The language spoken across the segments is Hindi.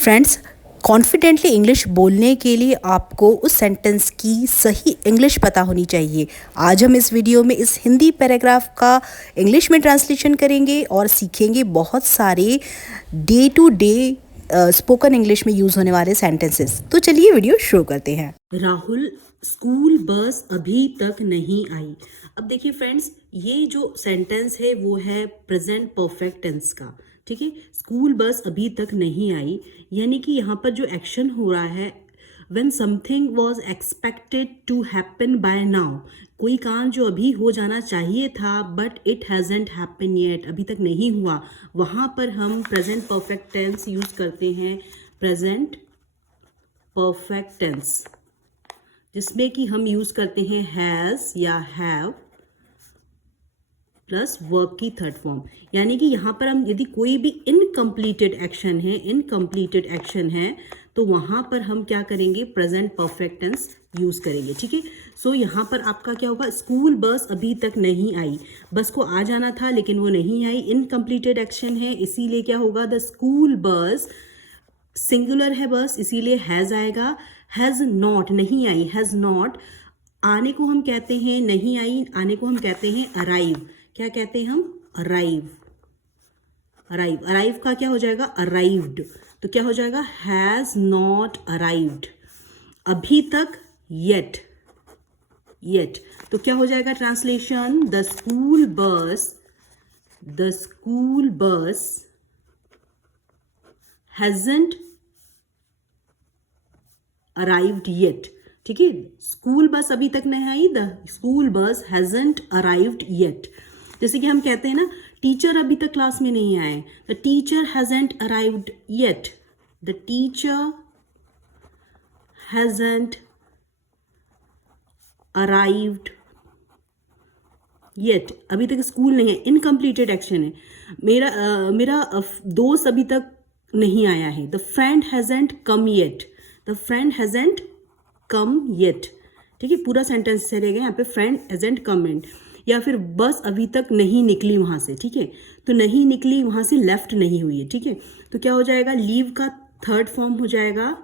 फ्रेंड्स, कॉन्फिडेंटली इंग्लिश बोलने के लिए आपको उस सेंटेंस की सही इंग्लिश पता होनी चाहिए। आज हम इस वीडियो में इस हिंदी पैराग्राफ का इंग्लिश में ट्रांसलेशन करेंगे और सीखेंगे बहुत सारे day to day spoken English में यूज़ होने वाले सेंटेंसेस। तो चलिए वीडियो शुरू करते हैं। राहुल, स्कूल बस अभी तक नहीं आई। अब देखिए फ्रेंड्स, ये जो सेंटेंस है वो है प्रेजेंट परफेक्ट टेंस का। ठीक है, स्कूल बस अभी तक नहीं आई, यानी कि यहाँ पर जो एक्शन हो रहा है, when something was expected to happen by now, कोई काम जो अभी हो जाना चाहिए था but it hasn't happen yet, अभी तक नहीं हुआ, वहाँ पर हम प्रेजेंट परफेक्ट टेंस यूज करते हैं, प्रेजेंट परफेक्ट टेंस, जिसमें कि हम यूज करते हैं हैज या हैव प्लस वर्ब की थर्ड फॉर्म। यानी कि यहाँ पर हम यदि कोई भी इनकम्प्लीटेड एक्शन है तो वहाँ पर हम क्या करेंगे, प्रेजेंट परफेक्ट टेंस यूज करेंगे। ठीक है, सो यहाँ पर आपका क्या होगा, स्कूल बस अभी तक नहीं आई, बस को आ जाना था लेकिन वो नहीं आई, इनकम्प्लीटेड एक्शन है, इसीलिए क्या होगा, द स्कूल बस, सिंगुलर है बस इसीलिए हैज आएगा। हैज नॉट, नहीं आई, हैज नॉट, आने को हम कहते हैं नहीं आई, आने को हम कहते हैं अराइव। क्या कहते हैं हम, अराइव। अराइव का क्या हो जाएगा, अराइव्ड, तो क्या हो जाएगा, हैज नॉट अराइव्ड, अभी तक, येट। तो क्या हो जाएगा translation, the school bus hasn't arrived yet. ठीक है, स्कूल बस अभी तक नहीं आई, the school bus hasn't arrived yet. जैसे कि हम कहते हैं ना, टीचर अभी तक क्लास में नहीं आए, the teacher hasn't arrived yet, the teacher hasn't arrived yet, अभी तक स्कूल नहीं है, इनकम्प्लीटेड एक्शन है। मेरा दोस्त अभी तक नहीं आया है, the friend hasn't come yet, the friend hasn't come yet. ठीक है, पूरा सेंटेंस चलेगा यहाँ पे, फ्रेंड हैजंट कम येट। या फिर बस अभी तक नहीं निकली वहाँ से। ठीक है, तो नहीं निकली वहाँ से, लेफ्ट नहीं हुई है। ठीक है, तो क्या हो जाएगा, लीव का थर्ड फॉर्म हो जाएगा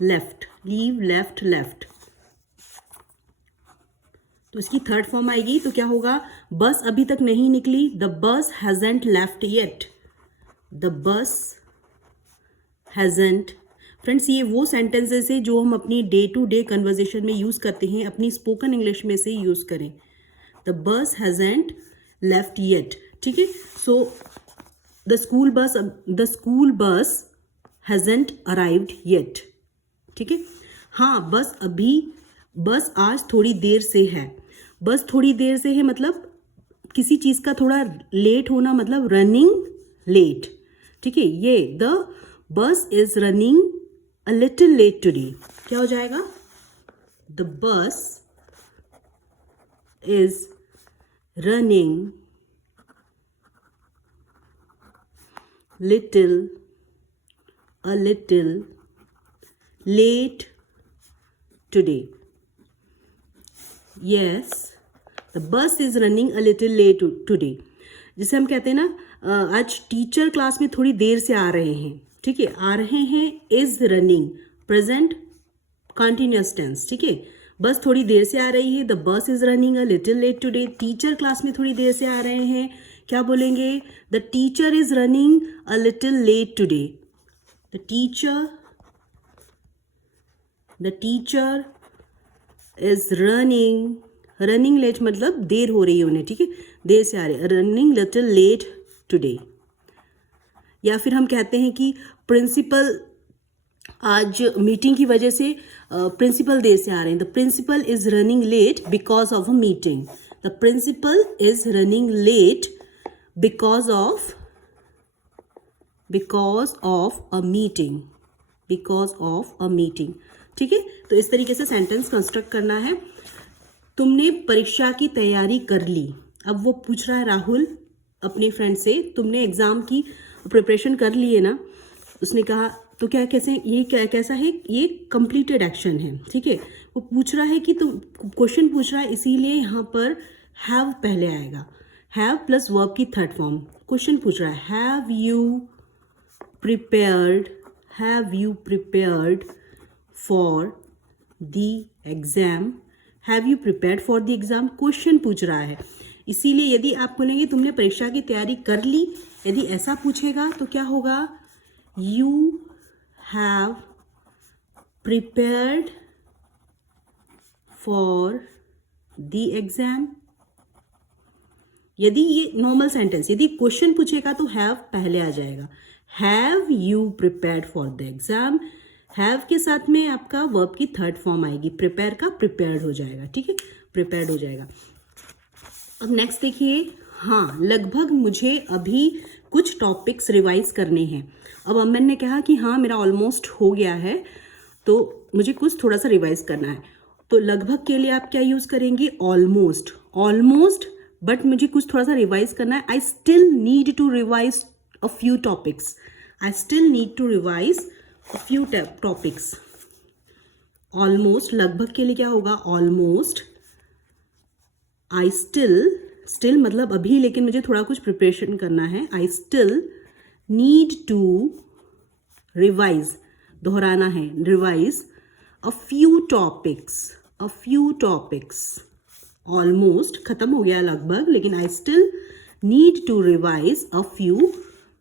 लेफ्ट, लीव, लेफ्ट। तो इसकी थर्ड फॉर्म आएगी, तो क्या होगा, बस अभी तक नहीं निकली, the bus hasn't left yet, the bus hasn't. Friends, ये वो सेंटेंसेस है जो हम अपनी डे टू डे कन्वर्जेशन में यूज़ करते हैं, अपनी स्पोकन इंग्लिश में से यूज़ करें। The bus hasn't left yet. ठीक है, so the school bus hasn't arrived yet. ठीक है, हाँ, बस आज थोड़ी देर से है, बस थोड़ी देर से है मतलब किसी चीज़ का थोड़ा लेट होना, मतलब रनिंग लेट। ठीक है, ये the bus is running a little late today, क्या हो जाएगा, the bus is running a little late today. Yes, the bus is running a little late today. जिसे हम कहते हैं ना, आज टीचर क्लास में थोड़ी देर से आ रहे हैं। ठीक है, आ रहे हैं is running, present continuous tense. ठीक है, बस थोड़ी देर से आ रही है, the bus is running a little late today. Teacher class में थोड़ी देर से आ रहे हैं, क्या बोलेंगे, the teacher is running a little late today, the teacher is running late, मतलब देर हो रही है उन्हें। ठीक है, देर से आ रहे, रनिंग लिटिल लेट टुडे। या फिर हम कहते हैं कि प्रिंसिपल आज मीटिंग की वजह से प्रिंसिपल देर से आ रहे हैं, the principal is running late because of a meeting, the principal is running late because of a meeting. ठीक है, तो इस तरीके से सेंटेंस कंस्ट्रक्ट करना है। तुमने परीक्षा की तैयारी कर ली, अब वो पूछ रहा है राहुल अपने फ्रेंड से, तुमने एग्जाम की प्रिपरेशन कर ली है ना, उसने कहा, तो क्या कैसा है, ये कंप्लीटेड एक्शन है। ठीक है, वो पूछ रहा है कि तुम, क्वेश्चन पूछ रहा है, इसीलिए यहाँ पर हैव पहले आएगा, हैव प्लस वर्ब की थर्ड फॉर्म। क्वेश्चन पूछ रहा है, have you prepared, have you prepared for the exam, have you prepared for the exam, question पूछ रहा है। इसीलिए यदि आप बोलेंगे तुमने परीक्षा की तैयारी कर ली, यदि ऐसा पूछेगा तो क्या होगा, you have prepared for the exam। यदि ये नॉर्मल सेंटेंस, यदि क्वेश्चन पूछेगा तो हैव पहले आ जाएगा, have you prepared for the exam. Have के साथ में आपका वर्ब की थर्ड फॉर्म आएगी, प्रिपेयर का प्रिपेयर्ड हो जाएगा, ठीक है, प्रिपेयर्ड हो जाएगा। अब नेक्स्ट देखिए, हाँ लगभग मुझे अभी कुछ टॉपिक्स रिवाइज करने हैं। अब अमन ने कहा कि हाँ मेरा ऑलमोस्ट हो गया है, तो मुझे कुछ थोड़ा सा रिवाइज करना है। तो लगभग के लिए आप क्या यूज़ करेंगे, ऑलमोस्ट। ऑलमोस्ट बट मुझे कुछ थोड़ा सा रिवाइज करना है, I still need to revise a few topics, I still need to revise a few topics. Almost, लगभग के लिए क्या होगा, ऑलमोस्ट। आई स्टिल मतलब अभी, लेकिन मुझे थोड़ा कुछ प्रिपरेशन करना है, I still need to revise, दोहराना है, revise a few topics, a few topics. Almost खत्म हो गया लगभग, लेकिन I still need to revise a few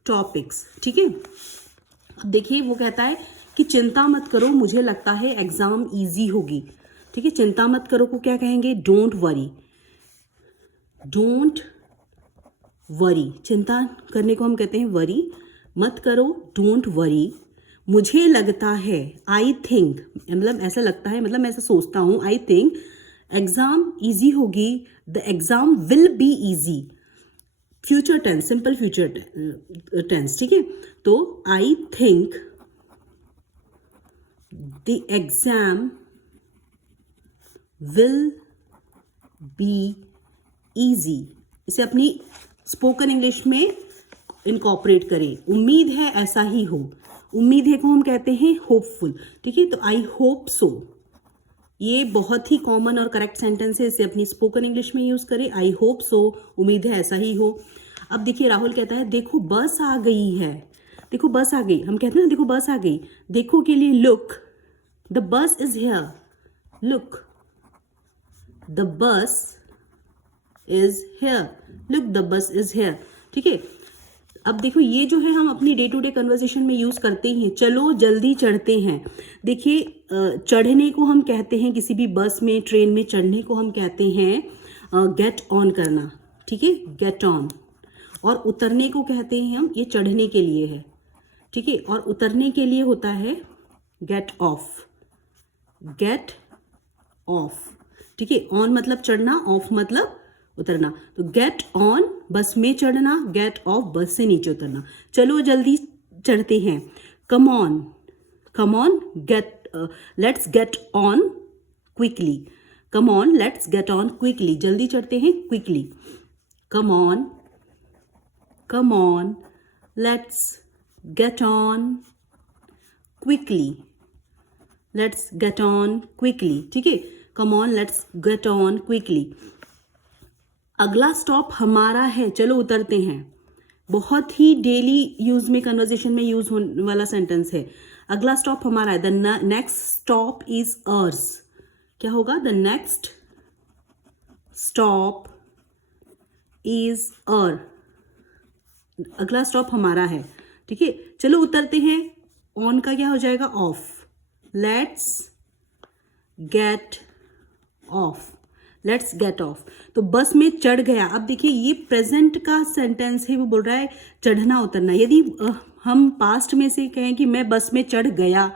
topics, ठीक है। अब देखिए वो कहता है कि चिंता मत करो, मुझे लगता है एग्जाम इजी होगी, ठीक है। चिंता मत करो को क्या कहेंगे, डोंट वरी, डोंट वरी। चिंता करने को हम कहते हैं वरी, मत करो, डोंट वरी। मुझे लगता है, आई थिंक, मतलब ऐसा लगता है, मतलब मैं ऐसा सोचता हूँ, आई थिंक एग्जाम इजी होगी, the exam will be easy. Future tense, simple future tense, ठीक है। तो I think the exam will be easy. इसे अपनी स्पोकन इंग्लिश में इनकॉर्पोरेट करें। उम्मीद है ऐसा ही हो, उम्मीद है को हम कहते हैं होपफुल, ठीक है। तो आई होप सो, ये बहुत ही कॉमन और करेक्ट सेंटेंस है, इसे अपनी स्पोकन इंग्लिश में यूज करें, आई होप सो, उम्मीद है ऐसा ही हो। अब देखिए राहुल कहता है देखो बस आ गई है, देखो बस आ गई, हम कहते हैं ना देखो बस आ गई। देखो के लिए look, the bus is here, look the bus is here, look the bus is here, ठीक है। अब देखो ये जो है हम अपनी डे टू डे कन्वर्सेशन में यूज़ करते ही हैं, चलो जल्दी चढ़ते हैं। देखिए चढ़ने को हम कहते हैं, किसी भी बस में ट्रेन में चढ़ने को हम कहते हैं गेट ऑन करना, ठीक है, गेट ऑन। और उतरने को कहते हैं हम, ये चढ़ने के लिए है, ठीक है, और उतरने के लिए होता है गेट ऑफ, गेट ऑफ, ठीक है। ऑन मतलब चढ़ना, ऑफ मतलब उतरना। तो गेट ऑन बस में चढ़ना, गेट ऑफ बस से नीचे उतरना। चलो जल्दी चढ़ते हैं, come on, come on get, let's get on quickly, come on let's get on quickly, जल्दी चढ़ते हैं quickly, come on let's get on quickly, let's get on quickly, ठीक है, come on let's get on quickly. अगला स्टॉप हमारा है, चलो उतरते हैं। बहुत ही डेली यूज में, कन्वर्सेशन में यूज होने वाला सेंटेंस है। अगला स्टॉप हमारा है, the next stop is ours. क्या होगा, द नेक्स्ट स्टॉप इज अर, अगला स्टॉप हमारा है, ठीक है। चलो उतरते हैं, ऑन का क्या हो जाएगा, of, let's get of, let's get of. तो बस में चढ़ गया। अब देखिए ये प्रेजेंट का सेंटेंस है, वो बोल रहा है चढ़ना उतरना। यदि हम पास्ट में से कहें कि मैं बस में चढ़ गया,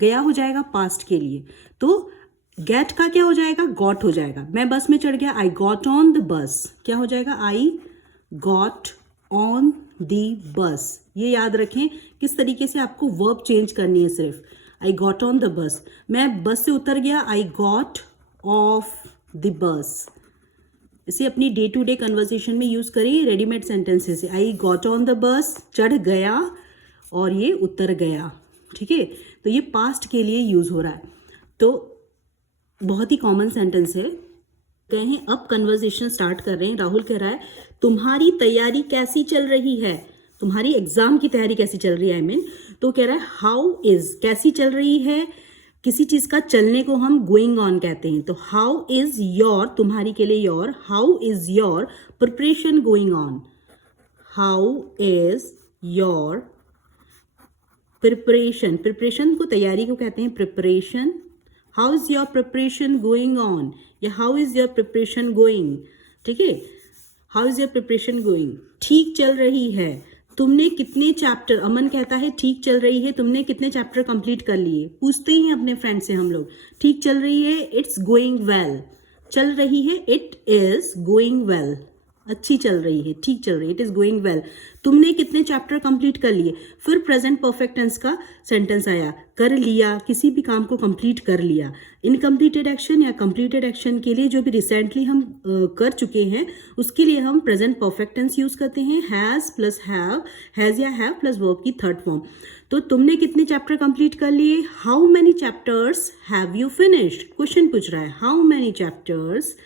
गया हो जाएगा पास्ट के लिए, तो गेट का क्या हो जाएगा, गॉट हो जाएगा। मैं बस में चढ़ गया, I got on the bus, क्या हो जाएगा, I got on the bus. ये याद रखें किस तरीके से आपको वर्ब चेंज करनी है, सिर्फ I got on the bus. मैं बस से उतर गया, I got off the bus. इसे अपनी डे टू डे कन्वर्सेशन में यूज करिए रेडीमेड सेंटेंसेस से। I got on the bus, चढ़ गया और ये उतर गया, ठीक है। तो ये पास्ट के लिए यूज हो रहा है, तो बहुत ही कॉमन सेंटेंस है। कहें अब कन्वर्सेशन स्टार्ट कर रहे हैं। राहुल कह रहा है तुम्हारी तैयारी कैसी चल रही है, तुम्हारी एग्जाम की तैयारी कैसी चल रही है, आई मीन तो कह रहा है हाउ इज, कैसी चल रही है, किसी चीज का चलने को हम गोइंग ऑन कहते हैं। तो हाउ इज योर, तुम्हारी के लिए your, how is your preparation going on, how is your preparation, preparation को तैयारी को कहते हैं preparation, how is your preparation going on या how is your preparation going, ठीक है, how is your preparation going, ठीक चल रही है, तुमने कितने चैप्टर, अमन कहता है ठीक चल रही है, तुमने कितने चैप्टर कंप्लीट कर लिए, पूछते ही हैं अपने फ्रेंड से हम लोग, ठीक चल रही है, इट्स गोइंग वेल, चल रही है, इट इज गोइंग वेल, अच्छी चल रही है, ठीक चल रही है, इट इज गोइंग वेल, तुमने कितने चैप्टर कंप्लीट कर लिए। फिर प्रेजेंट परफेक्ट टेंस का सेंटेंस आया, कर लिया, किसी भी काम को कंप्लीट कर लिया। इनकम्प्लीटेड एक्शन या कंप्लीटेड एक्शन के लिए जो भी रिसेंटली हम कर चुके हैं उसके लिए हम प्रेजेंट परफेक्ट टेंस यूज करते हैं, हैज प्लस हैव, हैज या हैव प्लस वर्ब की थर्ड फॉर्म। तो तुमने कितने चैप्टर कंप्लीट कर लिए, how many chapters have you finished, question पूछ रहा है, how many chapters,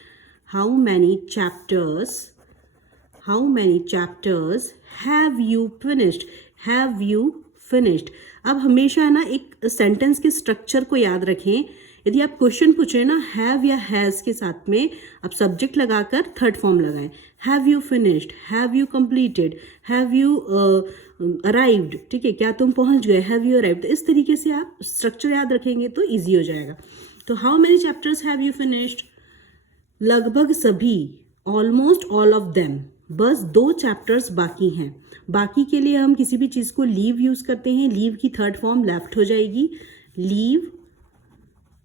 how many chapters, how many chapters have you finished, have you finished। अब हमेशा ना एक सेंटेंस के स्ट्रक्चर को याद रखें, यदि आप क्वेश्चन पूछे ना हैव या हैज़ के साथ में आप सब्जेक्ट लगाकर थर्ड फॉर्म लगाएं, have you finished, have you completed, have you arrived, ठीक है, क्या तुम पहुंच गए, हैव यू अराइव्ड। इस तरीके से आप स्ट्रक्चर याद रखेंगे तो ईजी हो जाएगा। तो how many chapters have you finished, लगभग सभी, ऑलमोस्ट ऑल ऑफ देम, बस 2 चैप्टर्स बाकी हैं। बाकी के लिए हम किसी भी चीज़ को लीव यूज़ करते हैं, लीव की थर्ड फॉर्म लेफ्ट हो जाएगी, लीव,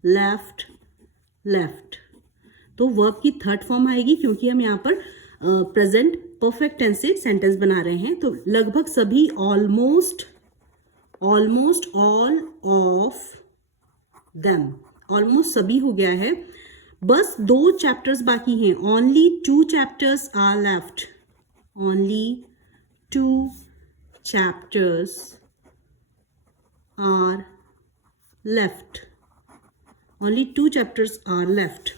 लेफ्ट, लेफ्ट। तो वर्ब की थर्ड फॉर्म आएगी क्योंकि हम यहाँ पर प्रेजेंट परफेक्ट टेंस से सेंटेंस बना रहे हैं। तो लगभग सभी, almost, almost all of them, almost सभी हो गया है, बस 2 चैप्टर्स बाकी हैं, only 2 chapters are left, only 2 chapters are left, only 2 chapters are left,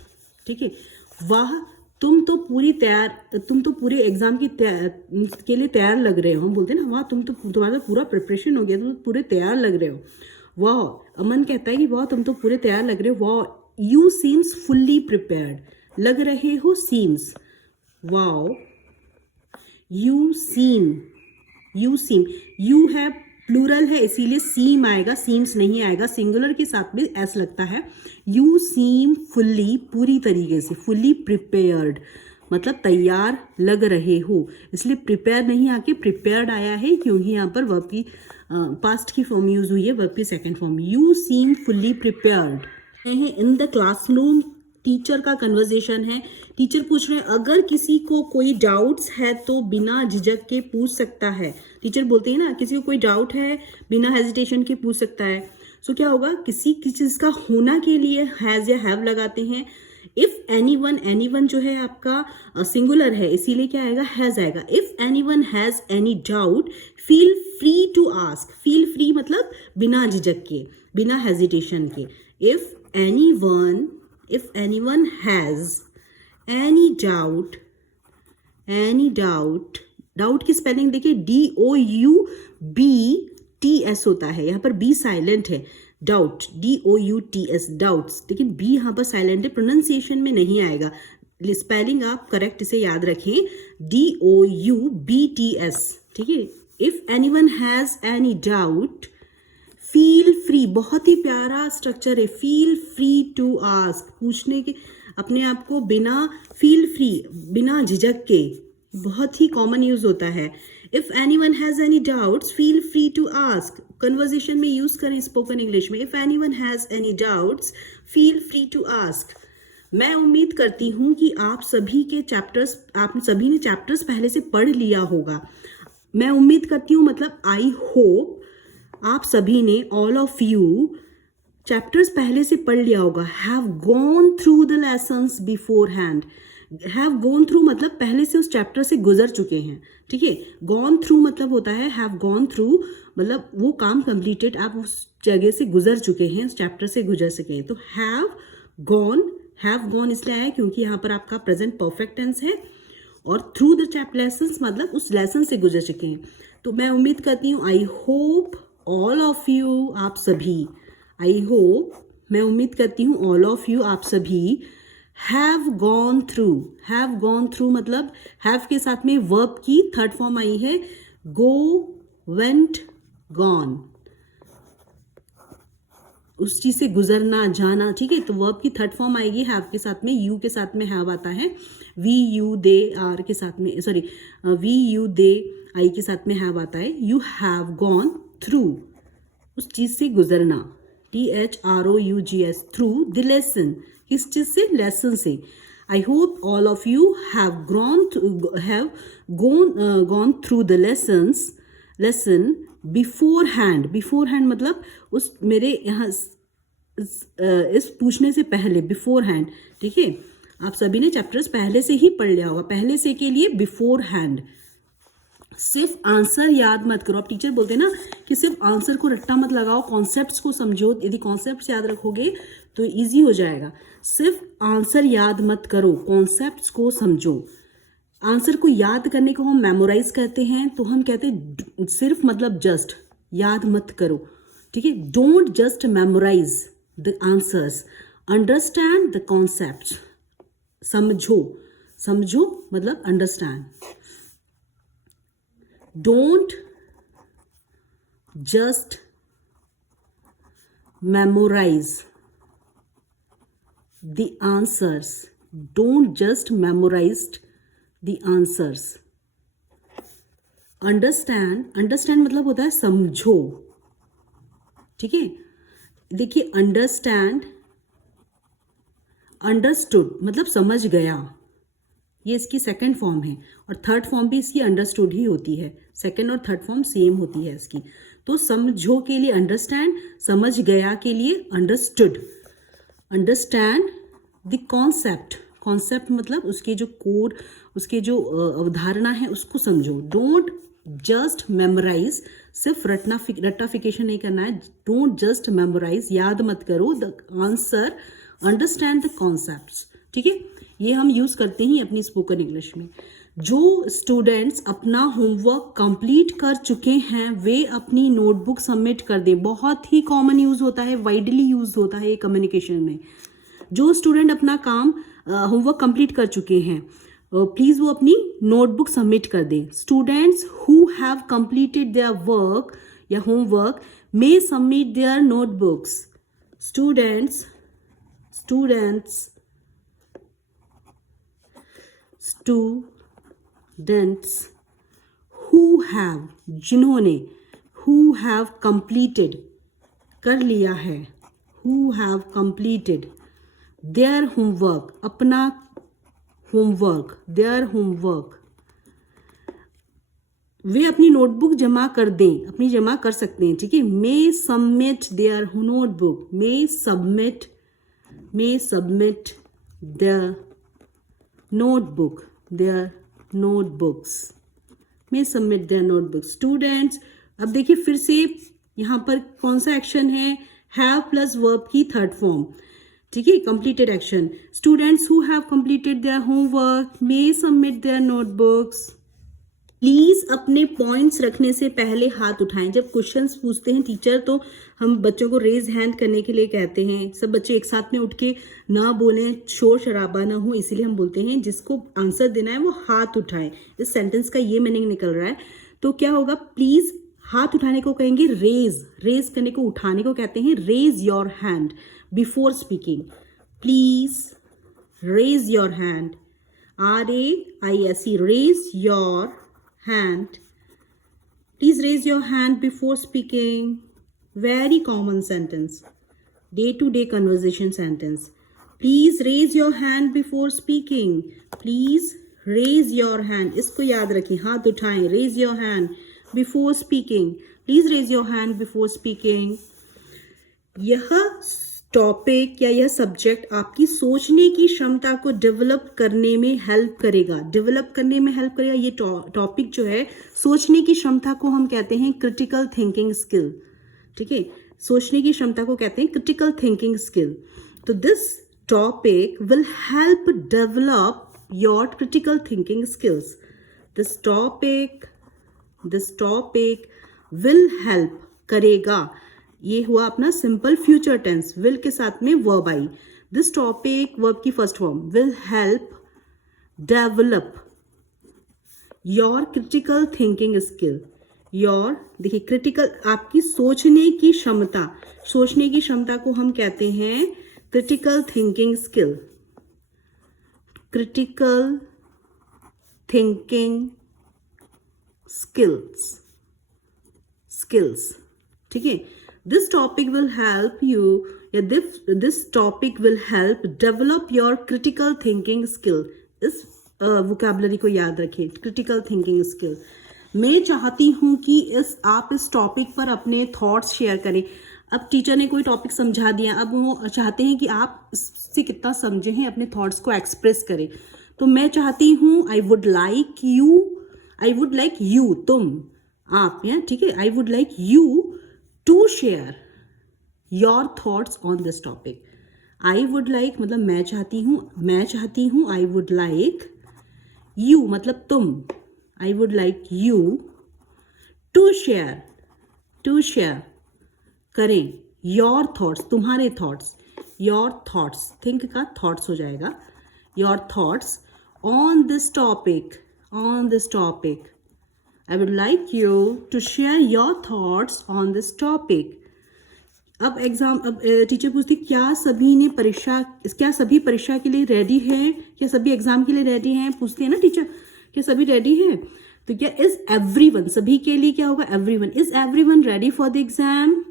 ठीक है। वाह, तुम तो पूरे एग्जाम की के लिए तैयार लग रहे हो, हम बोलते हैं ना, वाह तुम्हारा पूरा प्रिपरेशन हो गया, तुम पूरे तैयार लग रहे हो। वाह, अमन कहता है कि वाह तुम तो पूरे तैयार लग रहे हो, वाह यू सीम्स फुल्ली प्रिपेयर्ड, लग रहे हो seems, wow you seem, you है प्लूरल है इसीलिए सीम आएगा, सीम्स नहीं आएगा, सिंगुलर के साथ में एस लगता है। यू सीम फुल्ली, पूरी तरीके से, फुल्ली प्रिपेयर्ड मतलब तैयार लग रहे हो, इसलिए प्रिपेयर नहीं आके प्रिपेयर्ड आया है क्योंकि यहाँ पर वर्ब की पास्ट की फॉर्म यूज हुई है, वर्ब की second form. You seem fully prepared. In the classroom, teacher का कन्वर्सेशन है, टीचर पूछ रहे हैं अगर किसी को कोई डाउट्स है तो बिना झिझक के पूछ सकता है। टीचर बोलते हैं ना, किसी को कोई डाउट है बिना हेजिटेशन के पूछ सकता है। सो क्या होगा, किसी चीज़ का होना के लिए हैज़ या हैव लगाते हैं। इफ एनीवन, एनीवन जो है आपका सिंगुलर है इसीलिए क्या आएगा, हैज़ आएगा। If anyone has any doubt feel free to ask, feel free मतलब बिना झिझक के, बिना हेजिटेशन के। इफ anyone has any doubt, doubt की स्पेलिंग देखिए DOUBTS होता है, यहाँ पर B साइलेंट है, डाउट DOUTS, डाउट्स, लेकिन B यहाँ पर साइलेंट है, प्रोनाउंसिएशन में नहीं आएगा, स्पेलिंग आप करेक्ट इसे याद रखें, DOUBTS, ठीक है। If anyone has any doubt feel free, बहुत ही प्यारा स्ट्रक्चर है, फील फ्री टू आस्क, पूछने के अपने आप को बिना, फील फ्री बिना झिझक के, बहुत ही कॉमन यूज होता है। If anyone has any doubts feel free to ask, conversation में यूज करें स्पोकन इंग्लिश में। If anyone has any doubts feel free to ask. मैं उम्मीद करती हूँ कि आप सभी ने चैप्टर्स पहले से पढ़ लिया होगा। मैं उम्मीद करती हूँ मतलब आई होप आप सभी ने, ऑल ऑफ यू, चैप्टर्स पहले से पढ़ लिया होगा। Have gone through the lessons before hand, have gone through मतलब पहले से उस चैप्टर से गुजर चुके हैं, ठीक है। गॉन थ्रू मतलब होता है, हैव गॉन थ्रू मतलब वो काम कंप्लीटेड, आप उस जगह से गुजर चुके हैं, उस चैप्टर से गुजर सके हैं। तो हैव गॉन इसलिए आया क्योंकि यहाँ पर आपका प्रेजेंट परफेक्ट टेंस है, और थ्रू द लेसन्स मतलब उस लेसन से गुजर चुके हैं। तो मैं उम्मीद करती हूँ, I hope all of you, आप सभी, आई होप, मैं उम्मीद करती हूँ ऑल ऑफ यू, आप सभी हैव गॉन थ्रू मतलब हैव के साथ में वर्ब की थर्ड फॉर्म आई है गो, वेंट, गॉन, उस चीज से गुजरना, जाना, ठीक है। तो वर्ब की थर्ड फॉर्म आएगी हैव के साथ में, यू के साथ में हैव आता है, वी यू दे आर के साथ में, सॉरी वी यू दे आई के साथ में हैव आता है। यू हैव गॉन थ्रू, उस चीज से गुजरना, THROUGS, थ्रू द लेसन, किस चीज से, लेसन से। I hope all of you have gone through the lesson before hand मतलब उस मेरे यहाँ इस पूछने से पहले, बिफोर हैंड, ठीक है। आप सभी ने चैप्टर्स पहले से ही पढ़ लिया होगा, पहले से के लिए बिफोर हैंड। सिर्फ आंसर याद मत करो, आप टीचर बोलते हैं ना कि सिर्फ आंसर को रट्टा मत लगाओ, कॉन्सेप्ट्स को समझो, यदि कॉन्सेप्ट्स याद रखोगे तो इजी हो जाएगा। सिर्फ आंसर याद मत करो, कॉन्सेप्ट्स को समझो। आंसर को याद करने को हम मेमोराइज करते हैं, तो हम कहते हैं सिर्फ मतलब जस्ट, याद मत करो, ठीक है। Don't just memorise the answers, understand the concept, समझो मतलब understand. Don't just memorise the answers, don't just memorise the answers. Understand मतलब होता है समझो, ठीक है। देखिए अंडरस्टैंड, अंडरस्टूड मतलब समझ गया, ये इसकी सेकंड फॉर्म है, और थर्ड फॉर्म भी इसकी अंडरस्टूड ही होती है, सेकंड और थर्ड फॉर्म सेम होती है इसकी। तो समझो के लिए अंडरस्टैंड, समझ गया के लिए अंडरस्टूड। अंडरस्टैंड द कॉन्सेप्ट मतलब उसके जो कोड, उसके जो अवधारणा है उसको समझो। डोंट जस्ट मेमोराइज, सिर्फ रट्टाफिकेशन नहीं करना है। डोंट जस्ट मेमोराइज, याद मत करो the answer, understand the concepts, ठीक है। ये हम यूज करते हैं अपनी स्पोकन इंग्लिश में। जो स्टूडेंट्स अपना होमवर्क कंप्लीट कर चुके हैं वे अपनी नोटबुक सबमिट कर दें। बहुत ही कॉमन यूज होता है, वाइडली यूज होता है कम्युनिकेशन में। जो स्टूडेंट अपना काम होमवर्क कंप्लीट कर चुके हैं प्लीज वो अपनी नोटबुक सबमिट कर दें। Students who have completed their work या homework may submit their notebooks. Students who have, जिन्होंने, हु हैव कंप्लीटेड कर लिया है, who have completed their homework, अपना होमवर्क, देयर होमवर्क, वे अपनी नोटबुक जमा कर दें, अपनी जमा कर सकते हैं, ठीक है। मे submit there notebook, may submit there notebook, their notebooks, may submit their notebooks। Students, अब देखिए फिर से यहाँ पर कौन सा एक्शन है, हैव प्लस वर्ब की थर्ड फॉर्म, ठीक है, completed action. Students who have completed their homework may submit their notebooks. Please अपने पॉइंट्स रखने से पहले हाथ उठाएं। जब क्वेश्चंस पूछते हैं टीचर तो हम बच्चों को रेज हैंड करने के लिए कहते हैं। सब बच्चे एक साथ में उठ के ना बोलें, शोर शराबा ना हो, इसीलिए हम बोलते हैं जिसको आंसर देना है वो हाथ उठाए। इस सेंटेंस का ये मीनिंग निकल रहा है। तो क्या होगा, प्लीज हाथ उठाने को कहेंगे रेज करने को उठाने को कहते हैं raise your hand before speaking. Please raise your hand, RAISE, raise your hand. Please raise your hand before speaking. Very common sentence, day-to-day conversation sentence. Please raise your hand before speaking. Please raise your hand. इसको याद रखें, हाथ उठाएं, raise your hand before speaking. Please raise your hand before speaking. यह टॉपिक या यह सब्जेक्ट आपकी सोचने की क्षमता को डेवलप करने में हेल्प करेगा। ये टॉपिक जो है सोचने की क्षमता को हम कहते हैं क्रिटिकल थिंकिंग स्किल, ठीक है। सोचने की क्षमता को कहते हैं क्रिटिकल थिंकिंग स्किल। तो this topic will help develop your critical thinking skills. This topic this topic will help, करेगा, ये हुआ अपना सिंपल फ्यूचर टेंस, विल के साथ में verb I. This topic verb की first form, will help develop your critical thinking skill. Your, देखिए क्रिटिकल आपकी सोचने की क्षमता, सोचने की क्षमता को हम कहते हैं critical thinking skill, critical thinking skills, skills, ठीक है। This topic will help you, या this topic will help develop your critical thinking skill. इस वोकैबुलरी को याद रखें, क्रिटिकल थिंकिंग स्किल। मैं चाहती हूँ कि आप इस टॉपिक पर अपने थॉट्स शेयर करें। अब टीचर ने कोई टॉपिक समझा दिया, अब वो चाहते हैं कि आप इससे कितना समझे हैं, अपने थॉट्स को एक्सप्रेस करें। तो मैं चाहती हूँ, आई वुड लाइक यू, तुम, आप, या ठीक है, I would like you to share your thoughts on this topic. I would like मतलब मैं चाहती हूँ, आई वुड लाइक यू मतलब तुम, I would like you to share करें योर थॉट्स, तुम्हारे थॉट्स, योर थॉट्स, थिंक का थॉट्स हो जाएगा, your thoughts on this topic, I would like you to share your thoughts on this topic. अब टीचर पूछती क्या सभी परीक्षा के लिए रेडी है, क्या सभी एग्जाम के लिए रेडी हैं, पूछती है ना टीचर, क्या सभी रेडी हैं? तो क्या इज एवरीवन, सभी के लिए क्या होगा, everyone, is everyone ready for the exam,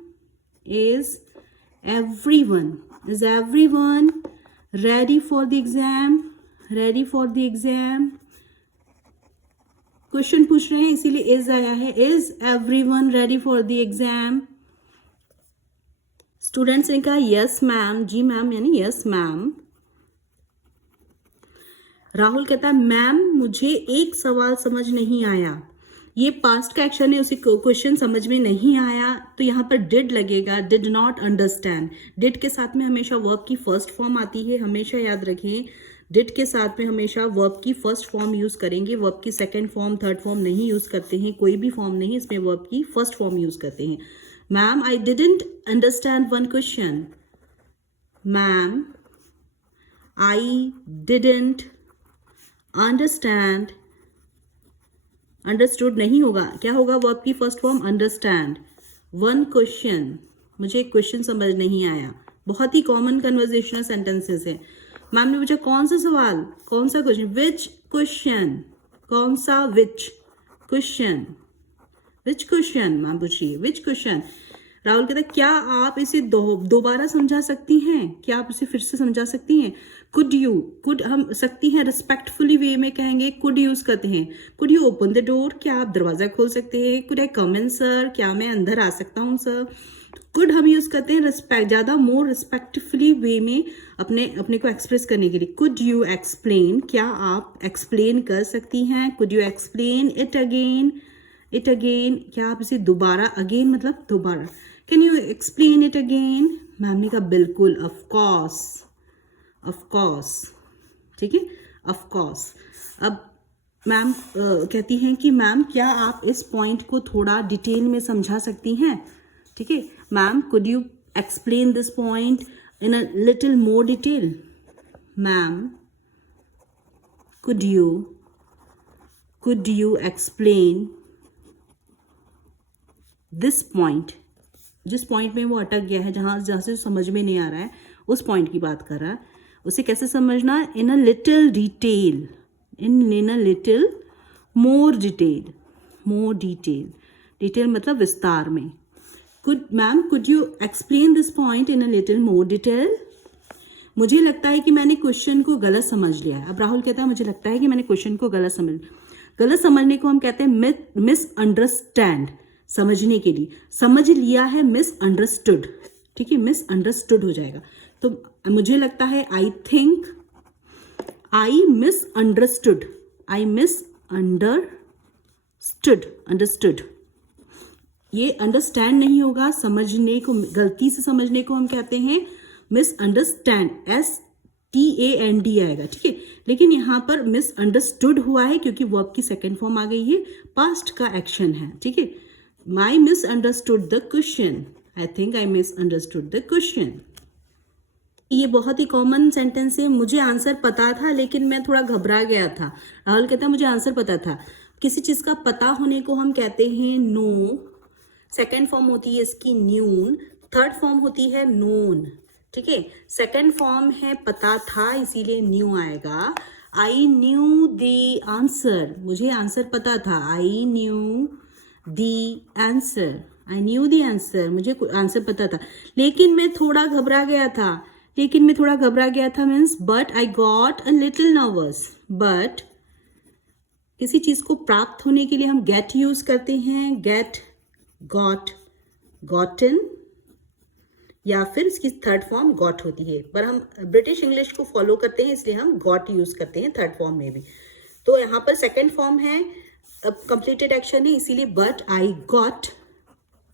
is everyone ready for the exam, question पूछ रहे हैं इसीलिए इज आया है, is everyone ready for the exam. Students ने कहा यस मैम, जी मैम यानी यस मैम। राहुल कहता है मैम मुझे एक सवाल समझ नहीं आया, ये पास्ट का एक्शन है, उसी क्वेश्चन समझ में नहीं आया, तो यहाँ पर डिड लगेगा, डिड नॉट अंडरस्टैंड। डिड के साथ में हमेशा वर्ब की फर्स्ट फॉर्म आती है, हमेशा याद रखें, डिड के साथ में हमेशा वर्ब की फर्स्ट फॉर्म यूज करेंगे, वर्ब की सेकंड फॉर्म, थर्ड फॉर्म नहीं यूज करते हैं, कोई भी फॉर्म नहीं, इसमें वर्ब की फर्स्ट फॉर्म यूज करते हैं। Ma'am I didn't understand one question, ma'am I didn't understand, understood नहीं होगा, क्या होगा, वर्ब की first form understand, one question, मुझे एक क्वेश्चन समझ नहीं आया। बहुत ही कॉमन कन्वर्सेशनल सेंटेंसेस है। मैम ने पूछा कौन सा सवाल, कौन सा क्वेश्चन, विच क्वेश्चन, कौन सा, विच क्वेश्चन, मैम पूछिए विच क्वेश्चन। राहुल कहता है क्या आप इसे दोबारा समझा सकती हैं, क्या आप इसे फिर से समझा सकती हैं। कुड हम सकती हैं रिस्पेक्टफुली वे में कहेंगे, कुड यूज करते हैं, could you open the door, क्या आप दरवाजा खोल सकते हैं, could I come in sir, क्या मैं अंदर आ सकता हूँ सर। कुड हम यूज करते हैं रिस्पेक्ट, ज्यादा मोर रिस्पेक्टफुली वे में अपने को एक्सप्रेस करने के लिए। कुड यू एक्सप्लेन, क्या आप एक्सप्लेन कर सकती हैं, could you explain it again, क्या आप इसे दोबारा, अगेन मतलब दोबारा, can you explain it again. Ma'am ने कहा बिल्कुल, ऑफ कोर्स, ठीक है, ऑफ कोर्स। अब मैम कहती हैं कि मैम क्या आप इस पॉइंट को थोड़ा डिटेल में समझा सकती हैं, ठीक है। Ma'am could you explain this point in a little more detail, ma'am could you explain this point, जिस पॉइंट में वो अटक गया है, जहाँ से समझ में नहीं आ रहा है, उस पॉइंट की बात कर रहा है, उसे कैसे समझना, in a little detail, in a little more detail मतलब विस्तार में। Could you explain this point in a little more detail. मुझे लगता है कि मैंने क्वेश्चन को गलत समझ लिया है। अब राहुल कहता है मुझे लगता है कि मैंने क्वेश्चन को गलत समझने को हम कहते हैं मिसअंडरस्टैंड, समझने के लिए, समझ लिया है मिसअंडरस्टूड, ठीक है, मिसअंडरस्टूड हो जाएगा। तो मुझे लगता है I think I misunderstood, understood, ये अंडरस्टैंड नहीं होगा, समझने को, गलती से समझने को हम कहते हैं मिसअंडरस्टैंड, TAND आएगा, ठीक है। लेकिन यहाँ पर मिसअंडरस्टूड हुआ है क्योंकि वर्ब की सेकेंड फॉर्म आ गई है, पास्ट का एक्शन है, ठीक है। I misunderstood the question. I think I misunderstood the question. ये बहुत ही कॉमन सेंटेंस है। मुझे आंसर पता था लेकिन मैं थोड़ा घबरा गया था। राहुल कहता है मुझे आंसर पता था। किसी चीज़ का पता होने को हम कहते हैं नो, सेकेंड फॉर्म होती है इसकी न्यून, थर्ड फॉर्म होती है नोन, ठीक है। सेकेंड फॉर्म है पता था, इसीलिए न्यू आएगा। आई न्यू द आंसर, मुझे आंसर पता था। I knew the answer, I knew the answer, मुझे आंसर पता था लेकिन मैं थोड़ा घबरा गया था। लेकिन मैं थोड़ा घबरा गया था means but I got a little nervous. But किसी चीज़ को प्राप्त होने के लिए हम गेट यूज करते हैं, गेट, गॉट, गॉटन, या फिर इसकी थर्ड फॉर्म गॉट होती है। पर हम ब्रिटिश इंग्लिश को फॉलो करते हैं इसलिए हम गॉट यूज करते हैं थर्ड फॉर्म में भी। तो यहाँ पर सेकेंड फॉर्म है, कंप्लीटेड एक्शन है, इसीलिए बट आई गॉट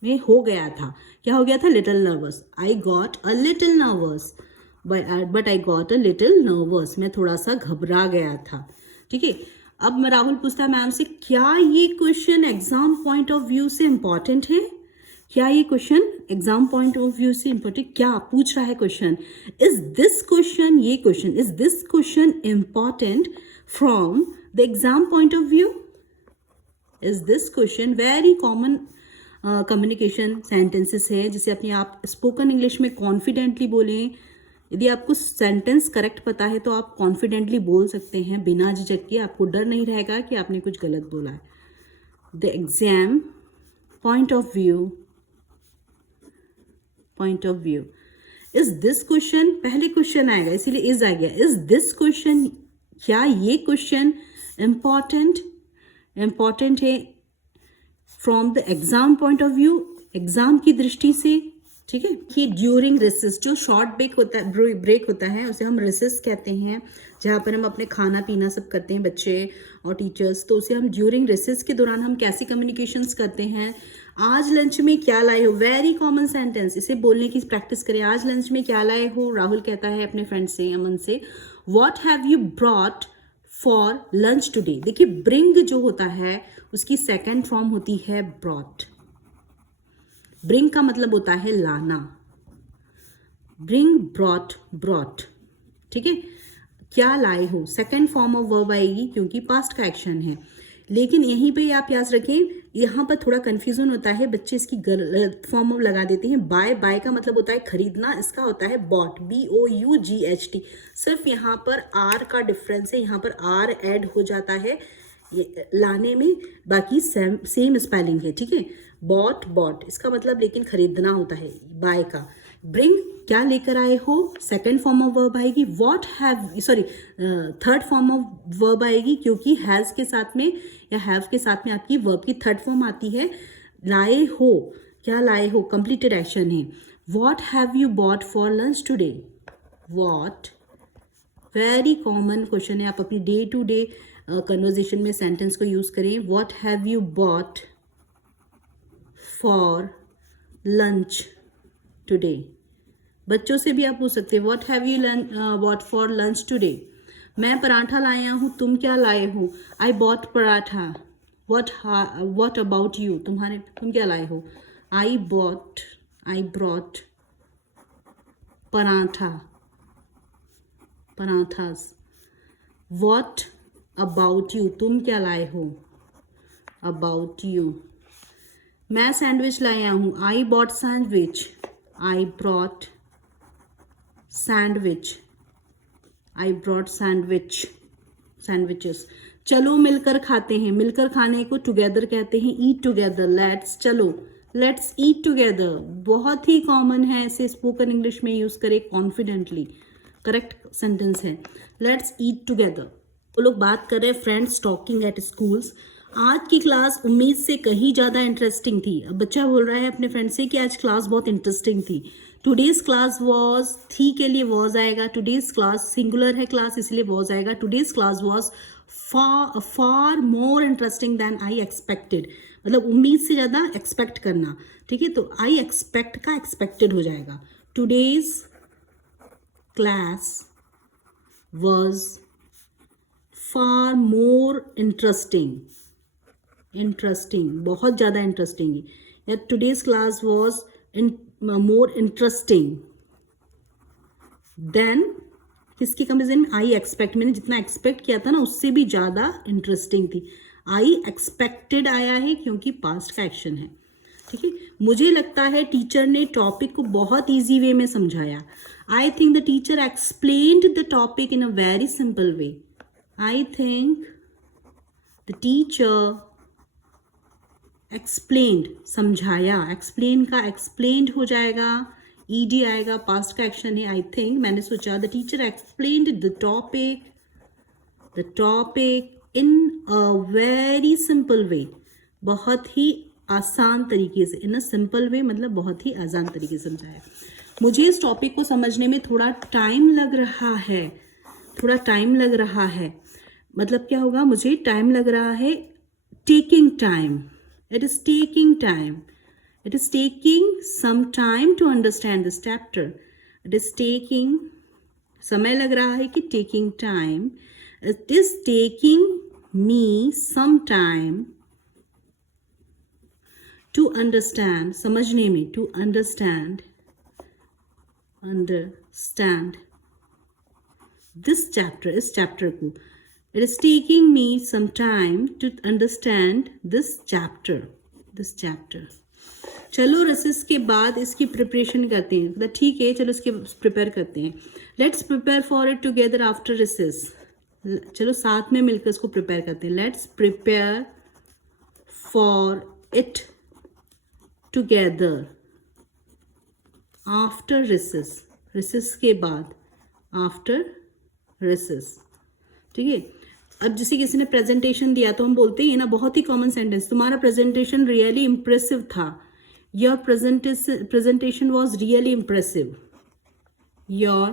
में हो गया था। क्या हो गया था? Little nervous. I got a little nervous, but I got a little nervous, मैं थोड़ा सा घबरा गया था, ठीक है। अब राहुल पूछता है मैम से, क्या ये question exam point of view से इंपॉर्टेंट है? क्या ये question exam point of view से इंपॉर्टेंट, क्या पूछ रहा है क्वेश्चन? इज दिस क्वेश्चन, ये question, is this question important from the exam point of view? Is this question, very common communication sentences है जिसे अपने आप स्पोकन इंग्लिश में कॉन्फिडेंटली बोलें। यदि आपको सेंटेंस करेक्ट पता है तो आप कॉन्फिडेंटली बोल सकते हैं बिना झिझक के, आपको डर नहीं रहेगा कि आपने कुछ गलत बोला है। The exam point of view, point of view, is this question, पहले क्वेश्चन आएगा इसीलिए इज आ गया। इज दिस क्वेश्चन, क्या ये क्वेश्चन इंपॉर्टेंट, इंपॉर्टेंट है from the exam point of view, exam की दृष्टि से, ठीक है। कि ड्यूरिंग रिसेस, जो शॉर्ट ब्रेक होता है उसे हम रिसेस कहते हैं, जहाँ पर हम अपने खाना पीना सब करते हैं बच्चे और टीचर्स, तो उसे हम ड्यूरिंग रिसेस के दौरान हम कैसी कम्युनिकेशंस करते हैं। आज लंच में क्या लाए हो, वेरी कॉमन सेंटेंस, इसे बोलने की प्रैक्टिस करें। आज लंच में क्या लाए हो? राहुल कहता है अपने फ्रेंड से, अमन से, what have you brought for lunch today. देखिए ब्रिंग जो होता है उसकी सेकेंड फॉर्म होती है ब्रॉट। ब्रिंग का मतलब होता है लाना, ब्रिंग, ब्रॉट, ब्रॉट, ठीक है। क्या लाए हो, सेकेंड फॉर्म ऑफ वर्ब आएगी क्योंकि पास्ट का एक्शन है। लेकिन यहीं पे आप याद रखें, यहाँ पर थोड़ा कंफ्यूजन होता है, बच्चे इसकी गलत फॉर्म ऑफ लगा देते हैं। बाय, बाय का मतलब होता है खरीदना, इसका होता है बॉट, BOUGHT। सिर्फ यहाँ पर आर का डिफरेंस है, यहाँ पर आर ऐड हो जाता है लाने में, बाकी सेम स्पेलिंग है, ठीक है। बॉट, बॉट, इसका मतलब लेकिन खरीदना होता है बाय का। ब्रिंग, क्या लेकर आए हो, सेकेंड फॉर्म ऑफ वर्ब आएगी। What have, sorry third form of verb आएगी क्योंकि हैज़ के साथ में या हैव के साथ में आपकी वर्ब की थर्ड फॉर्म आती है। लाए हो, क्या लाए हो, कंप्लीटेड एक्शन है। What have you bought for lunch today, what, very common question है, आप अपनी डे टू डे कन्वर्जेशन में सेंटेंस को यूज करें। What have you bought for lunch today. बच्चों से भी आप पूछ सकते हैं, what have you bought for lunch today. मैं पराठा लाया हूँ, तुम क्या लाए हो? I bought paratha. What about you, तुम क्या लाए हो? I brought paratha, parathas. What about you, तुम क्या लाए हो? About you. मैं सैंडविच लाया हूँ, I bought sandwich, I brought sandwich, I brought sandwiches. चलो मिलकर खाते हैं, मिलकर खाने को टुगेदर कहते हैं, ईट टुगेदर। लेट्स, चलो, लेट्स ईट टुगेदर, बहुत ही कॉमन है, इसे स्पोकन इंग्लिश में यूज करें कॉन्फिडेंटली, करेक्ट सेंटेंस है। Let's eat together. वो लोग बात कर रहे हैं फ्रेंड्स टॉकिंग एट स्कूल्स। आज की क्लास उम्मीद से कहीं ज़्यादा इंटरेस्टिंग थी। अब बच्चा बोल रहा है अपने फ्रेंड से कि आज क्लास बहुत इंटरेस्टिंग थी। टुडेज क्लास वॉज, थी के लिए वॉज आएगा। टुडेज क्लास सिंगुलर है क्लास, इसलिए वॉज आएगा। Today's class was far more interesting than I expected, मतलब उम्मीद से ज़्यादा एक्सपेक्ट करना, ठीक है। तो आई एक्सपेक्ट का एक्सपेक्टेड हो जाएगा। Today's class was far more interesting, बहुत ज़्यादा इंटरेस्टिंग है, या today's class was more interesting than किसकी कंपेरिजन में? आई एक्सपेक्ट, मैंने जितना एक्सपेक्ट किया था ना उससे भी ज़्यादा इंटरेस्टिंग थी. आई एक्सपेक्टेड आया है क्योंकि पास्ट का एक्शन है. ठीक है, मुझे लगता है टीचर ने टॉपिक को बहुत ईजी वे में समझाया. आई think the teacher explained the topic in a very simple way. I think the teacher explained, समझाया. एक्सप्लेन का एक्सप्लेन्ड हो जाएगा, ईडी आएगा, पास्ट का एक्शन है. आई थिंक, मैंने सोचा the teacher explained the topic in a very simple way, बहुत ही आसान तरीके से. इन अ सिंपल वे मतलब बहुत ही आसान तरीके से समझाया. मुझे इस टॉपिक को समझने में थोड़ा टाइम लग रहा है. मतलब क्या होगा? मुझे टाइम लग रहा है. Taking time, it is taking some time to understand this chapter. It is taking, समय लग रहा है कि taking time. It is taking me some time to understand, समझने में, to understand this chapter, इस chapter को. It is taking me some time to understand this chapter. चलो रसिस के बाद इसकी प्रिपरेशन करते हैं. तो ठीक है, चलो इसके प्रिपेयर करते हैं. Let's prepare for it together after recess. चलो साथ में मिलकर इसको प्रिपेयर करते हैं. Let's prepare for it together after recess. Recess के बाद, आफ्टर रसिस. ठीक है. अब जैसे किसी ने प्रेजेंटेशन दिया तो हम बोलते हैं ना, बहुत ही कॉमन सेंटेंस, तुम्हारा प्रेजेंटेशन रियली इम्प्रेसिव था. Your presentation was really impressive. Your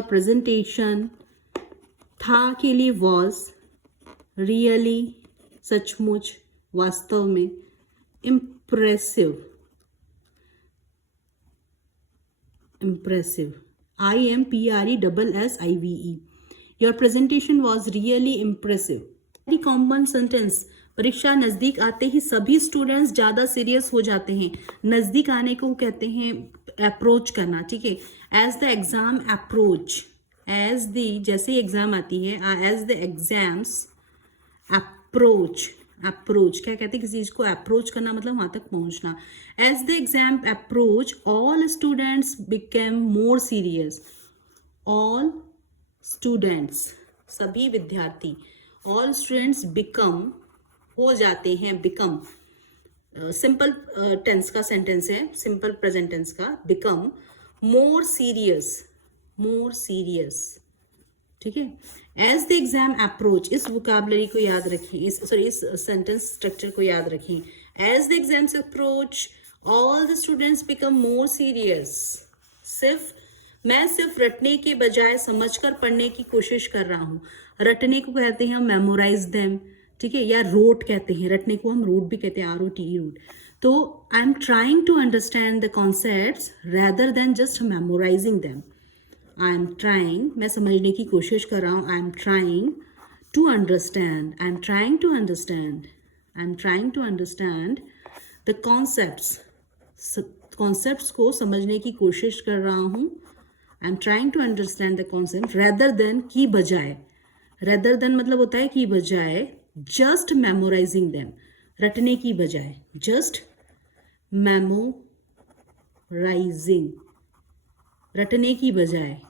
presentation था के लिए वॉज, रियली सचमुच, वास्तव में, impressive. IMPRESSIVE. Your presentation was really impressive. Very common sentence. परीक्षा नज़दीक आते ही सभी स्टूडेंट्स ज़्यादा सीरियस हो जाते हैं. नज़दीक आने को कहते हैं अप्रोच करना. ठीक है. एज द एग्ज़ाम अप्रोच, जैसे ही एग्ज़ाम आती है, एज द एग्ज़ाम्स अप्रोच. क्या कहते हैं? किसी चीज़ को अप्रोच करना मतलब वहाँ तक पहुँचना. As the exam approach all students became more serious. All students, सभी विद्यार्थी. ऑल स्टूडेंट्स बिकम, हो जाते हैं. बिकम सिंपल टेंस का सेंटेंस है, सिंपल प्रेजेंट टेंस का. Become more serious. ठीक है. एज द एग्जाम अप्रोच, इस वोकैबुलरी को याद रखें, इस सेंटेंस स्ट्रक्चर को याद रखें. As the exams approach all the students become more serious. मैं सिर्फ रटने के बजाय समझकर पढ़ने की कोशिश कर रहा हूँ. रटने को कहते हैं हम मेमोराइज देम. ठीक है. या रोट कहते हैं, रटने को हम रोट भी कहते हैं, ROTE रोट. तो I am trying to understand the concepts rather than just memorising them. I am trying, मैं समझने की कोशिश कर रहा हूँ. I am trying to understand the concepts को समझने की कोशिश कर रहा हूँ. I am trying to understand the concept rather than, की बजाय. रेदर देन मतलब होता है की बजाय. जस्ट मेमोराइजिंग देम, रटने की बजाय. जस्ट मेमोराइजिंग, रटने की बजाय.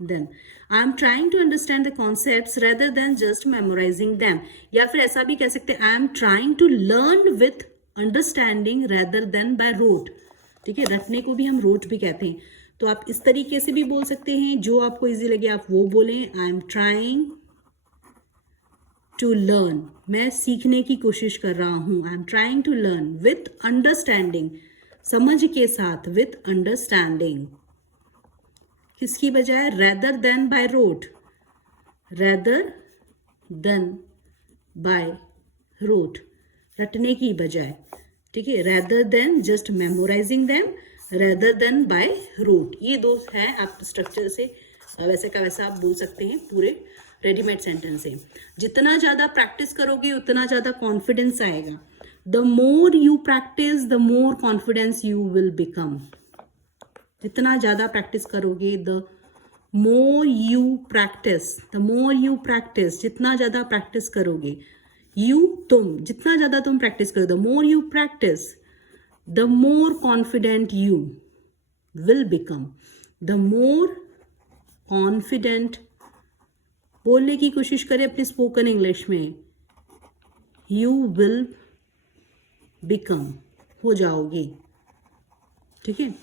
Then I am trying to understand the concepts rather than just memorizing them. या फिर ऐसा भी कह सकते हैं I am trying to learn with understanding rather than by rote. ठीक है. रटने को भी हम रोट भी कहते हैं. तो आप इस तरीके से भी बोल सकते हैं, जो आपको इजी लगे आप वो बोलें. I am trying to learn, मैं सीखने की कोशिश कर रहा हूँ. I am trying to learn with understanding, समझ के साथ, with understanding. किसकी बजाय? Rather than by rote. रटने की बजाय. ठीक है. Rather than just memorising them, rather than by wrote। ये दो है, आप स्ट्रक्चर से वैसे का वैसा आप बोल सकते हैं पूरे रेडीमेड सेंटेंस से। जितना ज़्यादा प्रैक्टिस करोगे उतना ज़्यादा कॉन्फिडेंस आएगा। The more you practice the more confidence you will become. जितना ज़्यादा प्रैक्टिस करोगे, द मोर यू प्रैक्टिस, जितना ज़्यादा प्रैक्टिस करोगे, तुम जितना ज़्यादा तुम प्रैक्टिस करो, the more you practice the more confident you will become. The more confident, बोलने की कोशिश करें अपने स्पोकन इंग्लिश में, यू विल बिकम, हो जाओगे। ठीक है,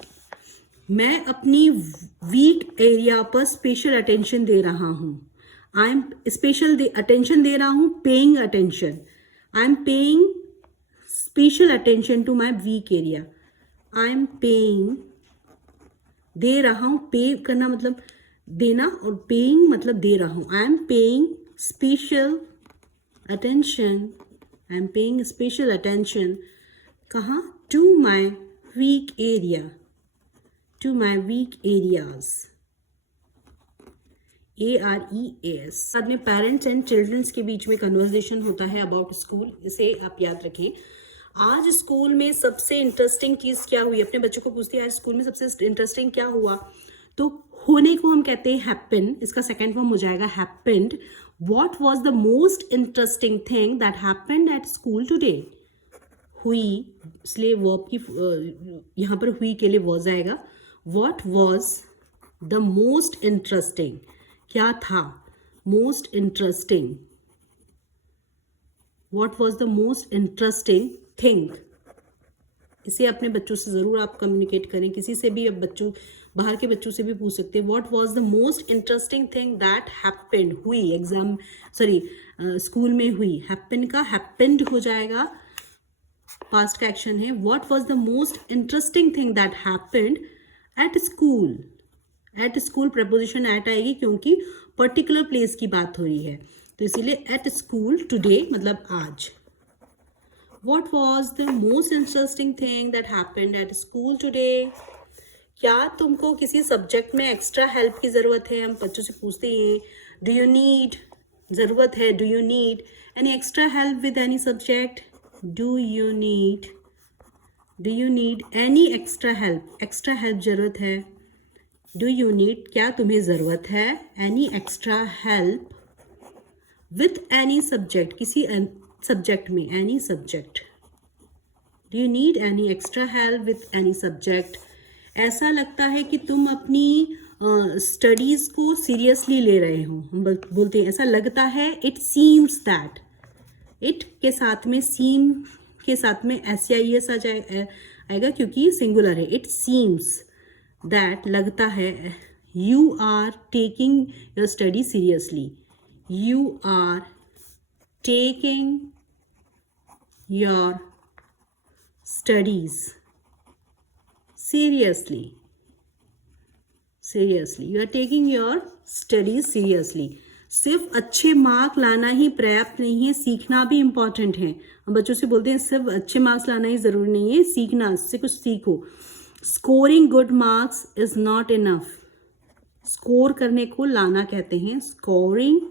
मैं अपनी वीक एरिया पर स्पेशल अटेंशन दे रहा हूँ। आई एम अटेंशन दे रहा हूँ, paying attention. I am paying special attention to my weak area. I am paying, दे रहा हूँ, पे करना मतलब देना और पेइंग मतलब दे रहा हूँ। I am paying special attention, I am paying special attention कहाँ, to my weak area, to my weak areas. AREAS। बाद में पेरेंट्स एंड चिल्ड्रंस के बीच में कन्वर्सेशन होता है अबाउट स्कूल, इसे आप याद रखें। आज स्कूल में सबसे इंटरेस्टिंग चीज़ क्या हुई, अपने बच्चों को पूछती है आज स्कूल में सबसे इंटरेस्टिंग क्या हुआ, तो होने को हम कहते हैं हैपन, इसका सेकेंड फॉर्म हो जाएगा happened. What was the most interesting thing that happened at school today. हुई, इसलिए वर्ब की यहाँ पर हुई के लिए वॉज आएगा। What was the most interesting, क्या था most interesting, what was the most interesting thing. इसे अपने बच्चों से ज़रूर आप कम्युनिकेट करें, किसी से भी, अब बच्चों बाहर के बच्चों से भी पूछ सकते हैं। What was the most interesting thing that happened, हुई स्कूल में हुई, हैपन का हैपेंड हो जाएगा, पास्ट का एक्शन है। What was the most interesting thing that happened at school. At school preposition at आएगी क्योंकि पर्टिकुलर प्लेस की बात हो रही है, तो इसीलिए एट स्कूल टुडे मतलब आज। What was the most interesting thing that happened at school today? क्या तुमको किसी सब्जेक्ट में एक्स्ट्रा हेल्प की ज़रूरत है, हम बच्चों से पूछते हैं। डू यू नीड, ज़रूरत है, do you need any extra help with any subject. Do you need any extra help ज़रूरत है। डू यू नीड, क्या तुम्हें ज़रूरत है, any extra help with any subject, किसी सब्जेक्ट में, any subject. Do you need any extra help with any subject. ऐसा लगता है कि तुम अपनी स्टडीज़ को सीरियसली ले रहे हो, हम बोलते हैं ऐसा लगता है। इट सीम्स दैट, इट के साथ में, सीम के साथ में SIES आएगा क्योंकि सिंगुलर है। इट सीम्स दैट, लगता है। You are taking your study seriously, you are taking your studies seriously, you are taking your studies seriously। सिर्फ अच्छे मार्क लाना ही पर्याप्त नहीं है, सीखना भी इम्पॉर्टेंट है। हम बच्चों से बोलते हैं सिर्फ अच्छे मार्क्स लाना ही ज़रूरी नहीं है, सीखना, इससे कुछ सीखो। Scoring good marks is not enough. Score करने को लाना कहते हैं, scoring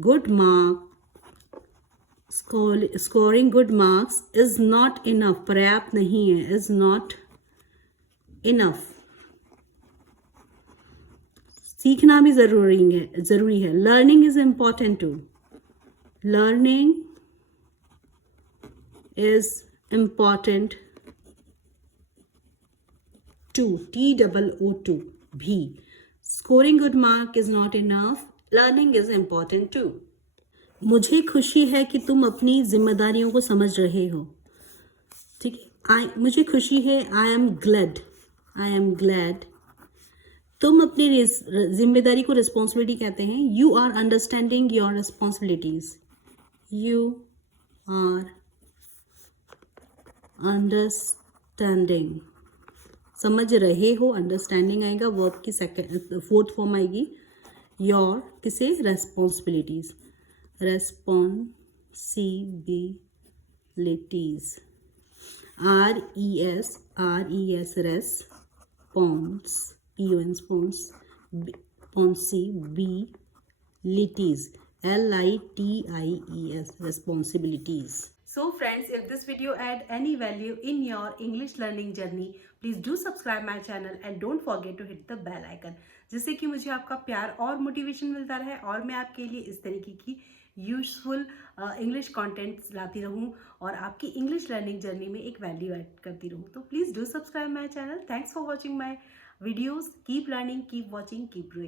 good mark, scoring good marks is not enough, पर्याप्त नहीं है, इज नॉट इनफ। सीखना भी जरूरी है। Learning is important too, learning is important too, TOO भी। Scoring good mark is not enough, learning is important too. मुझे खुशी है कि तुम अपनी जिम्मेदारियों को समझ रहे हो। ठीक है, मुझे खुशी है, आई एम ग्लैड। तुम अपनी जिम्मेदारी को रिस्पॉन्सिबिलिटी कहते हैं। You are understanding your responsibilities, you are understanding, समझ रहे हो, अंडरस्टैंडिंग आएगा, वर्ब की फोर्थ फॉर्म आएगी। योर किसे, रेस्पॉन्सिबिलिटीज, responsibilities, RES, रेस, Pons, P-O-N, pons, Ponsi, B-lities, L-I-T-I-E-S, responsibilities. So friends, if this video add any value in your English learning journey, please do subscribe my channel and don't forget to hit the bell icon, जिससे कि मुझे आपका प्यार और मोटिवेशन मिलता रहे और मैं आपके लिए इस तरीके की यूजफुल इंग्लिश कंटेंट्स लाती रहूं और आपकी इंग्लिश लर्निंग जर्नी में एक वैल्यू ऐड करती रहूं. तो please do subscribe my channel. Thanks for watching my videos. Keep learning, keep watching, keep growing.